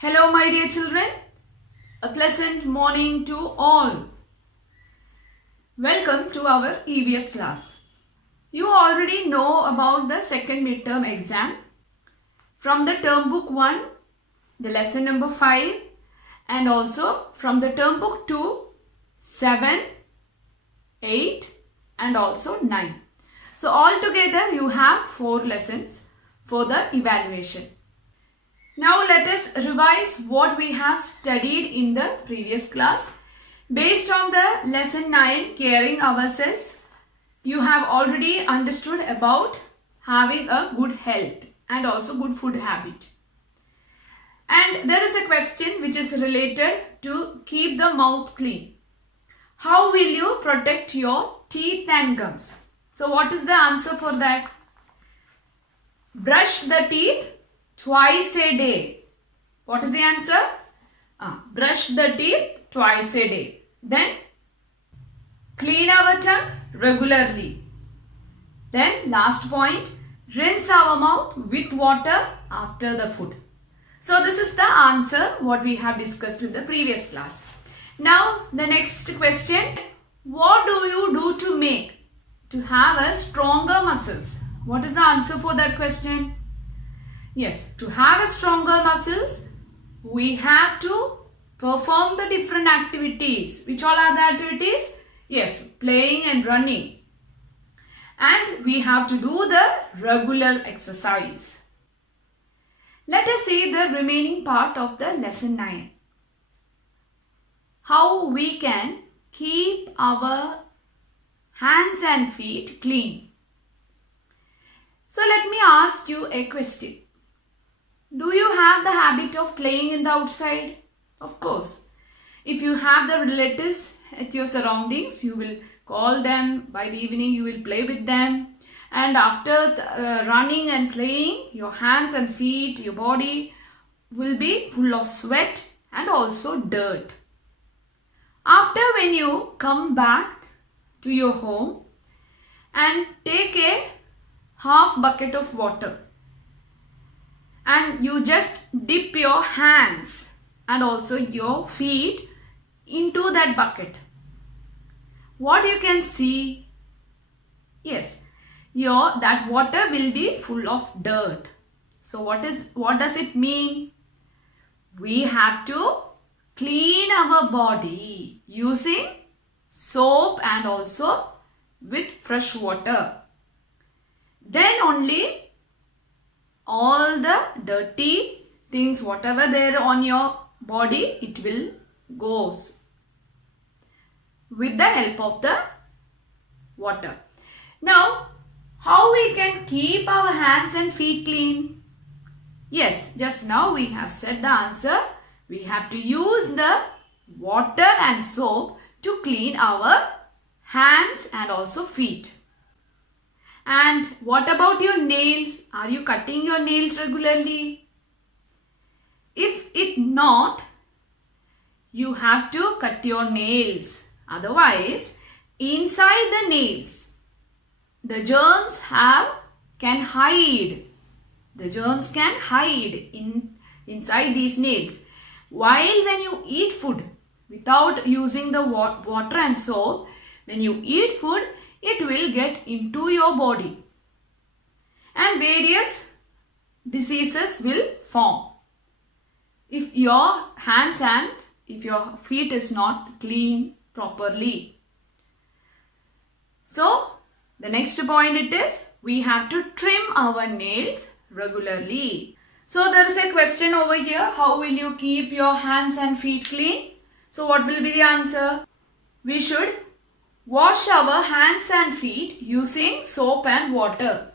Hello, my dear children. A pleasant morning to all. Welcome to our EVS class. You already know about the second midterm exam from the term book 1, the lesson number 5, and also from the term book 2, 7, 8, and also 9. So altogether you have 4 lessons for the evaluation. Now let us revise what we have studied in the previous class. Based on the lesson 9, caring ourselves, you have already understood about having a good health and also good food habit. And there is a question which is related to keep the mouth clean. How will you protect your teeth and gums? So what is the answer for that? Brush the teeth twice a day. What is the answer? Brush the teeth twice a day. Then clean our tongue regularly. Then last point, rinse our mouth with water after the food. So this is the answer what we have discussed in the previous class. Now the next question, what do you do to have a stronger muscles? What is the answer for that question? Yes, to have a stronger muscles, we have to perform the different activities. Which all are the activities? Yes, playing and running. And we have to do the regular exercise. Let us see the remaining part of the lesson 9. How we can keep our hands and feet clean. So let me ask you a question. Do you have the habit of playing in the outside? Of course. If you have the relatives at your surroundings, you will call them. By the evening, you will play with them. And after running and playing, your hands and feet, your body will be full of sweat and also dirt. After when you come back to your home and take a half bucket of water, and you just dip your hands and also your feet into that bucket. What you can see? Yes, that water will be full of dirt. So what does it mean? We have to clean our body using soap and also with fresh water. Then only all the dirty things, whatever there on your body, it will goes with the help of the water. Now, how we can keep our hands and feet clean? Yes, just now we have said the answer. We have to use the water and soap to clean our hands and also feet. And what about your nails? Are you cutting your nails regularly? If it not, you have to cut your nails. Otherwise, inside the nails, the germs can hide. The germs can hide inside these nails. While when you eat food without using the water and soap, when you eat food, it will get into your body and various diseases will form if your hands and if your feet is not clean properly. So the next point it is, we have to trim our nails regularly. So there is a question over here, how will you keep your hands and feet clean? So what will be the answer? We should wash our hands and feet using soap and water.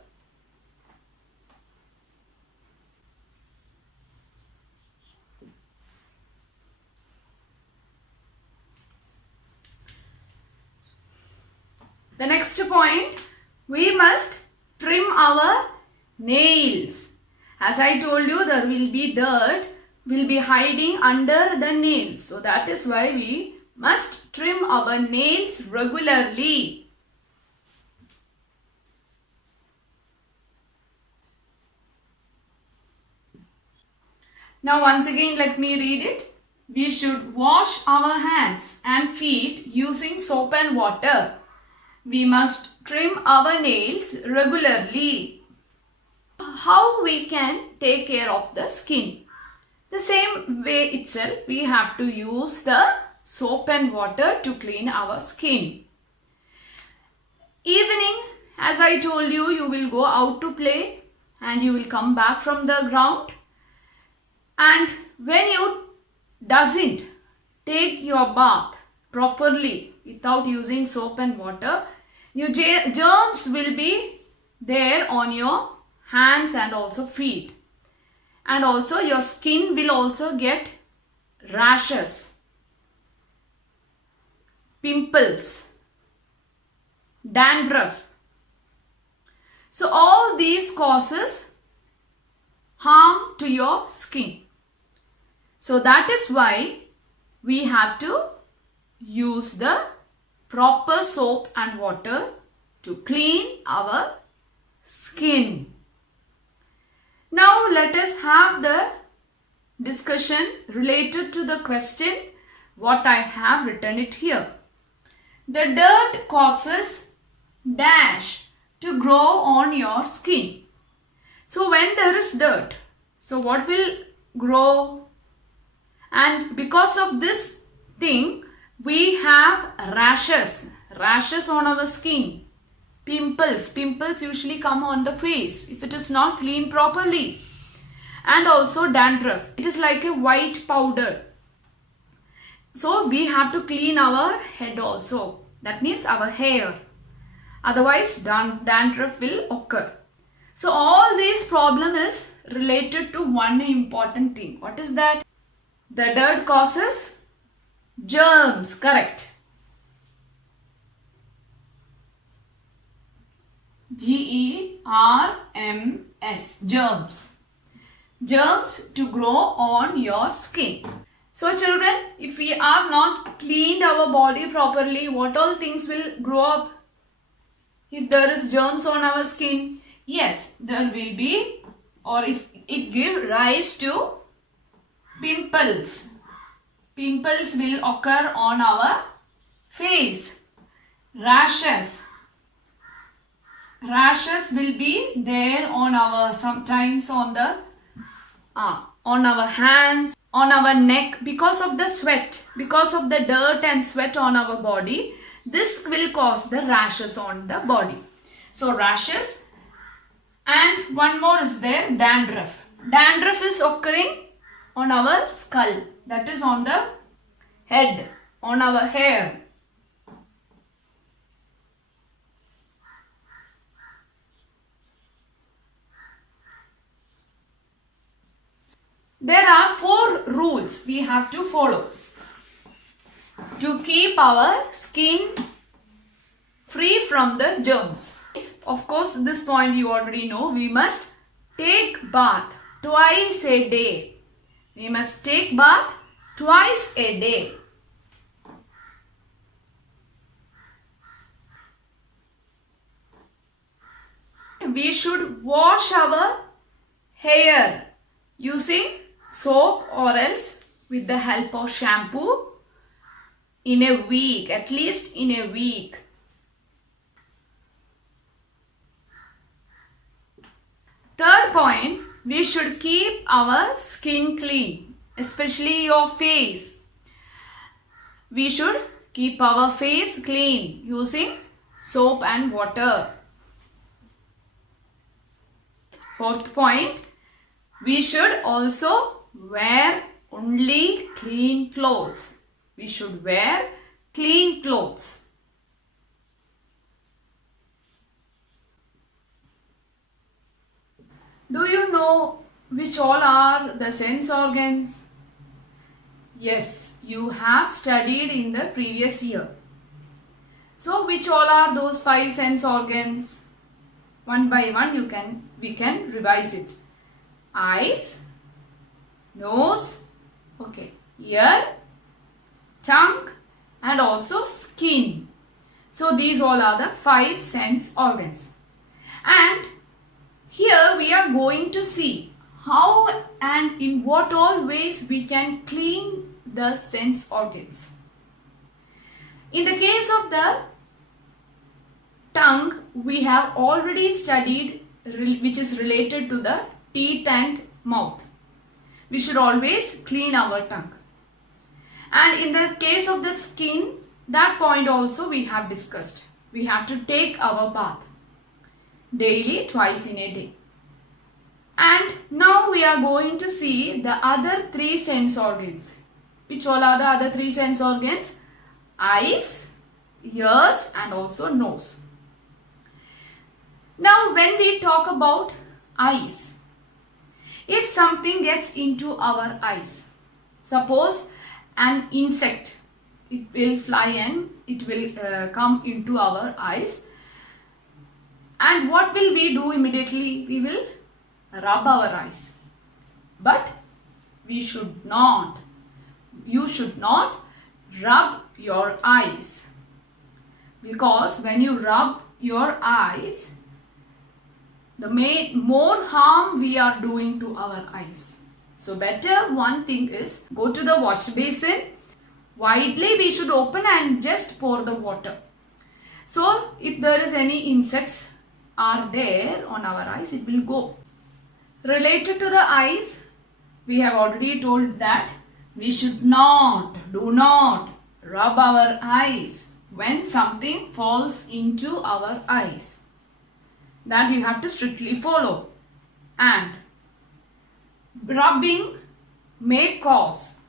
The next point, we must trim our nails. As I told you, there will be dirt will be hiding under the nails. So that is why we must trim our nails regularly. Now once again let me read it. We should wash our hands and feet using soap and water. We must trim our nails regularly. How we can take care of the skin? The same way itself, we have to use the soap and water to clean our skin. Evening, as I told you, you will go out to play and you will come back from the ground. And when you doesn't take your bath properly without using soap and water, your germs will be there on your hands and also feet. And also your skin will also get rashes, pimples, dandruff. So all these causes harm to your skin. So that is why we have to use the proper soap and water to clean our skin. Now let us have the discussion related to the question what I have written it here. The dirt causes dash to grow on your skin. So when there is dirt, so what will grow? And because of this thing, we have rashes on our skin, pimples usually come on the face if it is not cleaned properly, and also dandruff. It is like a white powder. So we have to clean our head also. That means our hair. Otherwise dandruff will occur. So all these problem is related to one important thing. What is that? The dirt causes germs, correct. G-E-R-M-S, germs. Germs to grow on your skin. So children, if we are not cleaned our body properly, what all things will grow up? If there is germs on our skin, yes, there will be, or if it give rise to pimples. Pimples will occur on our face. Rashes will be there on our, sometimes on the on our hands, on our neck, because of the sweat, because of the dirt and sweat on our body. This will cause the rashes on the body. So rashes, and one more is there, dandruff. Dandruff is occurring on our skull, that is on the head, on our hair. There are 4 rules we have to follow to keep our skin free from the germs. Of course, this point you already know. We must take bath twice a day. We must take bath twice a day. We should wash our hair using soap or else with the help of shampoo in a week, at least in a week. Third point, we should keep our skin clean, especially your face. We should keep our face clean using soap and water. Fourth point, we should also wear only clean clothes. We should wear clean clothes. Do you know which all are the sense organs? Yes, you have studied in the previous year. So which all are those 5 sense organs? One by one we can revise it. Eyes, nose, ear, tongue, and also skin. So these all are the 5 sense organs. And here we are going to see how and in what all ways we can clean the sense organs. In the case of the tongue, we have already studied which is related to the teeth and mouth. We should always clean our tongue. And in the case of the skin, that point also we have discussed. We have to take our bath daily, twice in a day. And now we are going to see the other three sense organs. Which all are the other three sense organs? Eyes, ears and also nose. Now when we talk about eyes, if something gets into our eyes, suppose an insect, it will fly and it will come into our eyes, and what will we do immediately? We will rub our eyes. But we should not, you should not rub your eyes, because when you rub your eyes, the more harm we are doing to our eyes. So better one thing is, go to the wash basin, widely we should open and just pour the water. So if there is any insects are there on our eyes, it will go. Related to the eyes, we have already told that we should not, do not rub our eyes when something falls into our eyes. That you have to strictly follow. And rubbing may cause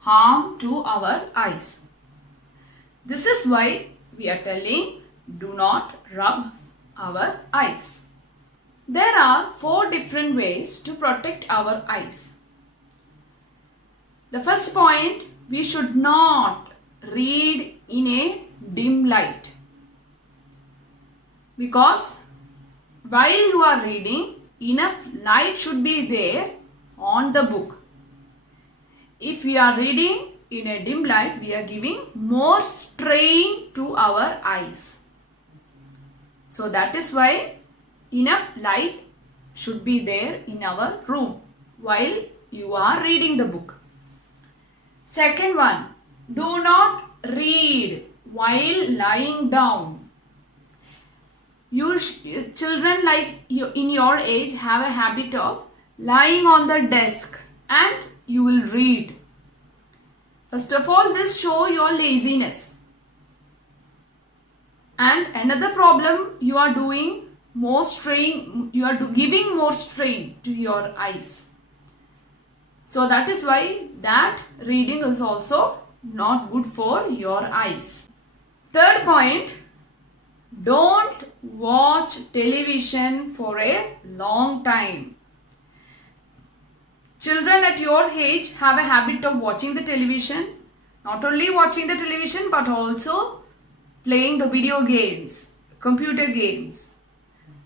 harm to our eyes. This is why we are telling, do not rub our eyes. There are 4 different ways to protect our eyes. The first point, we should not read in a dim light, because while you are reading, enough light should be there on the book. If we are reading in a dim light, we are giving more strain to our eyes. So that is why enough light should be there in our room while you are reading the book. Second one, do not read while lying down. Children like you in your age have a habit of lying on the desk and you will read. First of all, this shows your laziness. And another problem, you are doing more strain, you are giving more strain to your eyes. So that is why that reading is also not good for your eyes. Third point, don't watch television for a long time. Children at your age have a habit of watching the television. Not only watching the television but also playing the video games, computer games,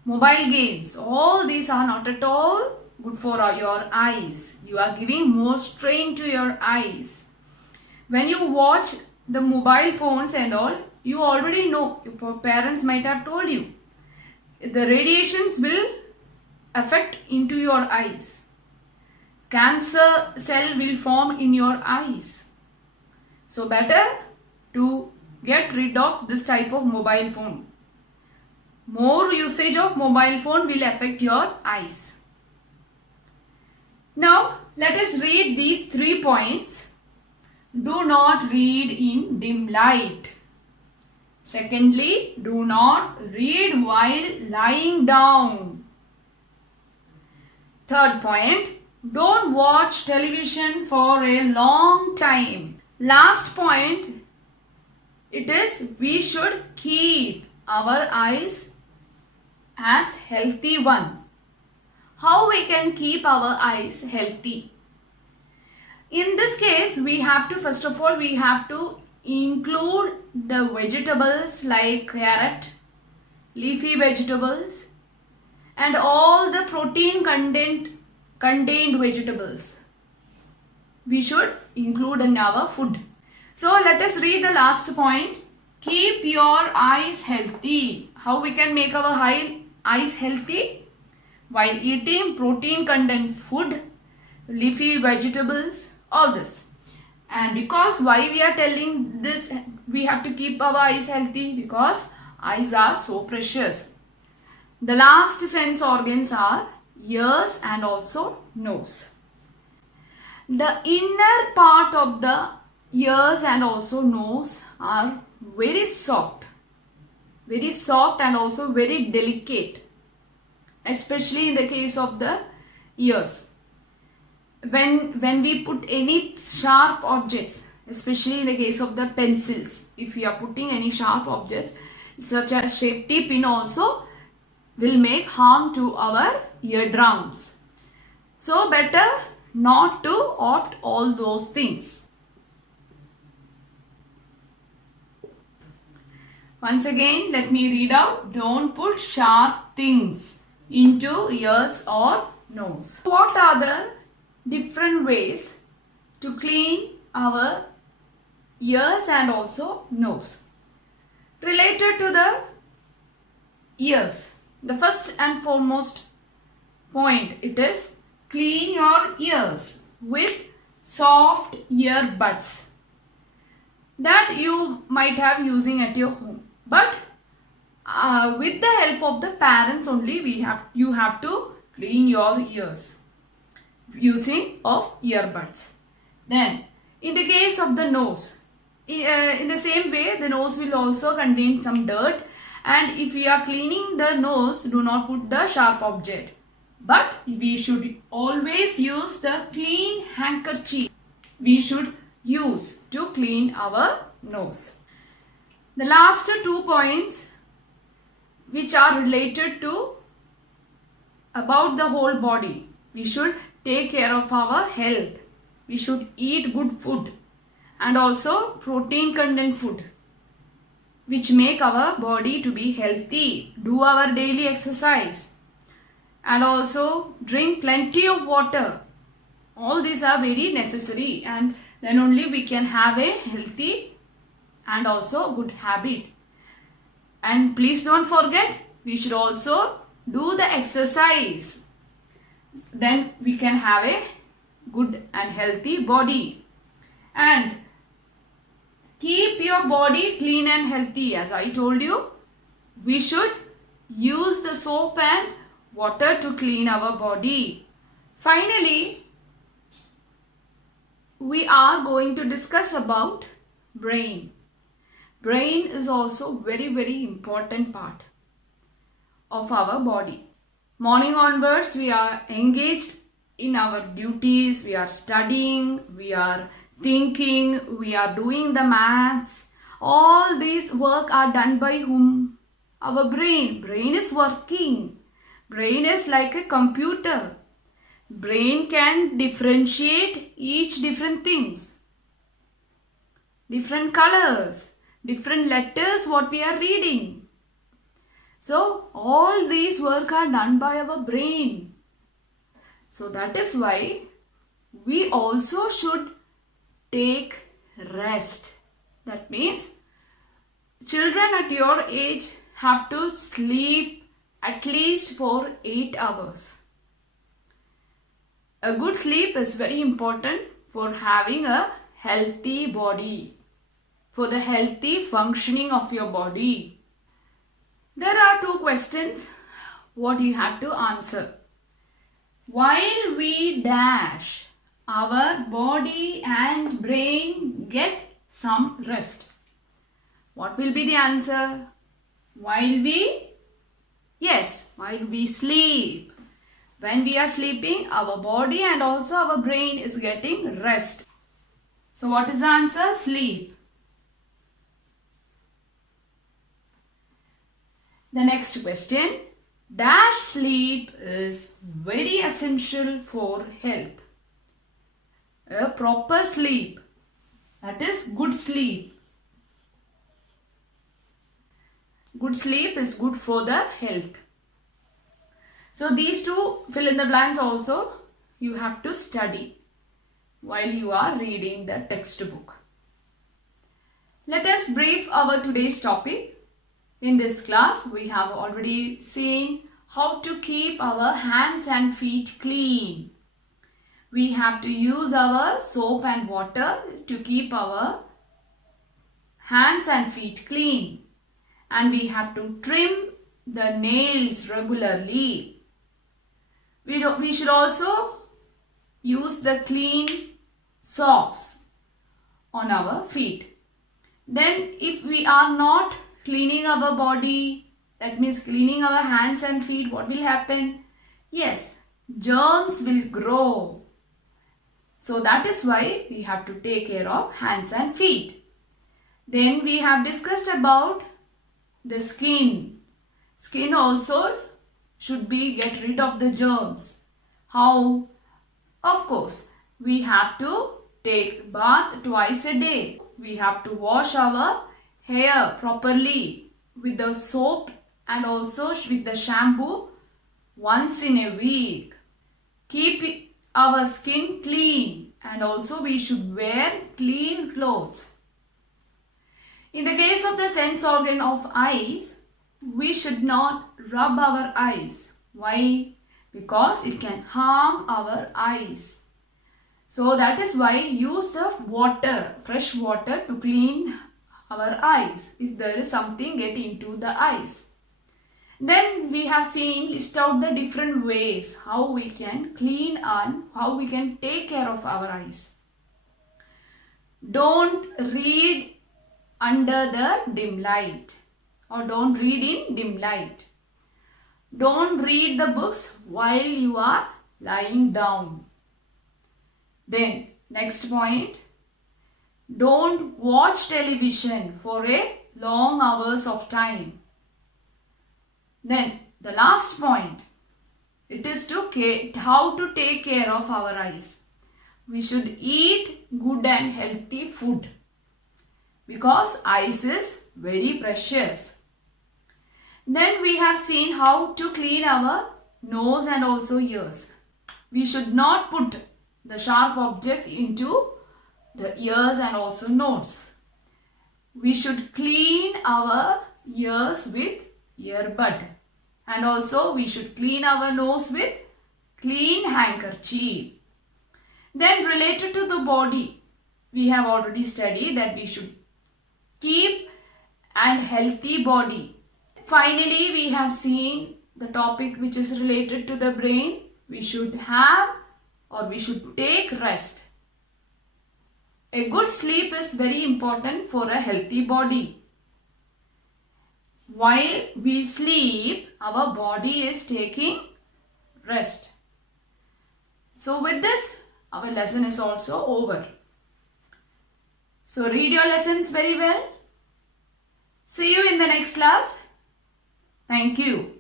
mobile games. All these are not at all good for your eyes. You are giving more strain to your eyes. When you watch the mobile phones and all, you already know, your parents might have told you, the radiations will affect into your eyes. Cancer cell will form in your eyes. So better to get rid of this type of mobile phone. More usage of mobile phone will affect your eyes. Now let us read these 3 points. Do not read in dim light. Secondly, do not read while lying down. Third point, don't watch television for a long time. Last point, it is we should keep our eyes as healthy one. How we can keep our eyes healthy? In this case, we have to, first of all, we have to include the vegetables like carrot, leafy vegetables and all the protein contained vegetables. We should include in our food. So let us read the last point. Keep your eyes healthy. How we can make our eyes healthy? while eating protein content food, leafy vegetables, all this. And because why we are telling this, we have to keep our eyes healthy because eyes are so precious. The last sense organs are ears and also nose. The inner part of the ears and also nose are very soft and also very delicate, especially in the case of the ears. When we put any sharp objects, especially in the case of the pencils, if we are putting any sharp objects such as safety pin also will make harm to our eardrums. So better not to opt all those things. Once again, let me read out. Don't put sharp things into ears or nose. What are the different ways to clean our ears and also nose? Related to the ears, the first and foremost point, it is clean your ears with soft earbuds that you might have using at your home. But with the help of the parents only, you have to clean your ears using of earbuds. Then in the case of the nose, in the same way, the nose will also contain some dirt, and if we are cleaning the nose, do not put the sharp object, but we should always use the clean handkerchief we should use to clean our nose. The last 2 points which are related to about the whole body. We should take care of our health. We should eat good food and also protein content food which make our body to be healthy. Do our daily exercise and also drink plenty of water. All these are very necessary, and then only we can have a healthy and also good habit. And please don't forget, we should also do the exercise. Then we can have a good and healthy body. And keep your body clean and healthy. As I told you, we should use the soap and water to clean our body. Finally, we are going to discuss about brain. Brain is also very important part of our body. Morning onwards, we are engaged in our duties, we are studying, we are thinking, we are doing the maths. All these work are done by whom? Our brain. Brain is working. Brain is like a computer. Brain can differentiate each different things, different colors, different letters what we are reading. So all these work are done by our brain. So that is why we also should take rest. That means children at your age have to sleep at least for 8 hours. A good sleep is very important for having a healthy body, for the healthy functioning of your body. There are 2 questions what you have to answer. While we dash, our body and brain get some rest. What will be the answer? While we sleep. When we are sleeping, our body and also our brain is getting rest. So what is the answer? Sleep. The next question. Dash sleep is very essential for health. A proper sleep, that is good sleep. Good sleep is good for the health. So these 2 fill in the blanks also you have to study while you are reading the textbook. Let us brief our today's topic. In this class, we have already seen how to keep our hands and feet clean. We have to use our soap and water to keep our hands and feet clean. And we have to trim the nails regularly. We should also use the clean socks on our feet. Then if we are not cleaning our body, that means cleaning our hands and feet, what will happen? Yes, germs will grow. So that is why we have to take care of hands and feet. Then we have discussed about the skin. Skin also should be get rid of the germs. How? Of course, we have to take bath twice a day. We have to wash our hair properly with the soap and also with the shampoo once in a week. Keep our skin clean, and also we should wear clean clothes. In the case of the sense organ of eyes, we should not rub our eyes. Why? Because it can harm our eyes. So that is why use the water, fresh water, to clean our eyes if there is something get into the eyes. Then we have seen, list out the different ways how we can clean and how we can take care of our eyes. Don't read under the dim light, or don't read in dim light. Don't read the books while you are lying down. Then next point, don't watch television for a long hours of time. Then the last point, it is how to take care of our eyes. We should eat good and healthy food because eyes is very precious. Then we have seen how to clean our nose and also ears. We should not put the sharp objects into the ears and also nose. We should clean our ears with earbud, and also we should clean our nose with clean handkerchief. Then related to the body, we have already studied that we should keep and healthy body. Finally, we have seen the topic which is related to the brain. We should have or we should take rest. A good sleep is very important for a healthy body. While we sleep, our body is taking rest. So with this, our lesson is also over. So read your lessons very well. See you in the next class. Thank you.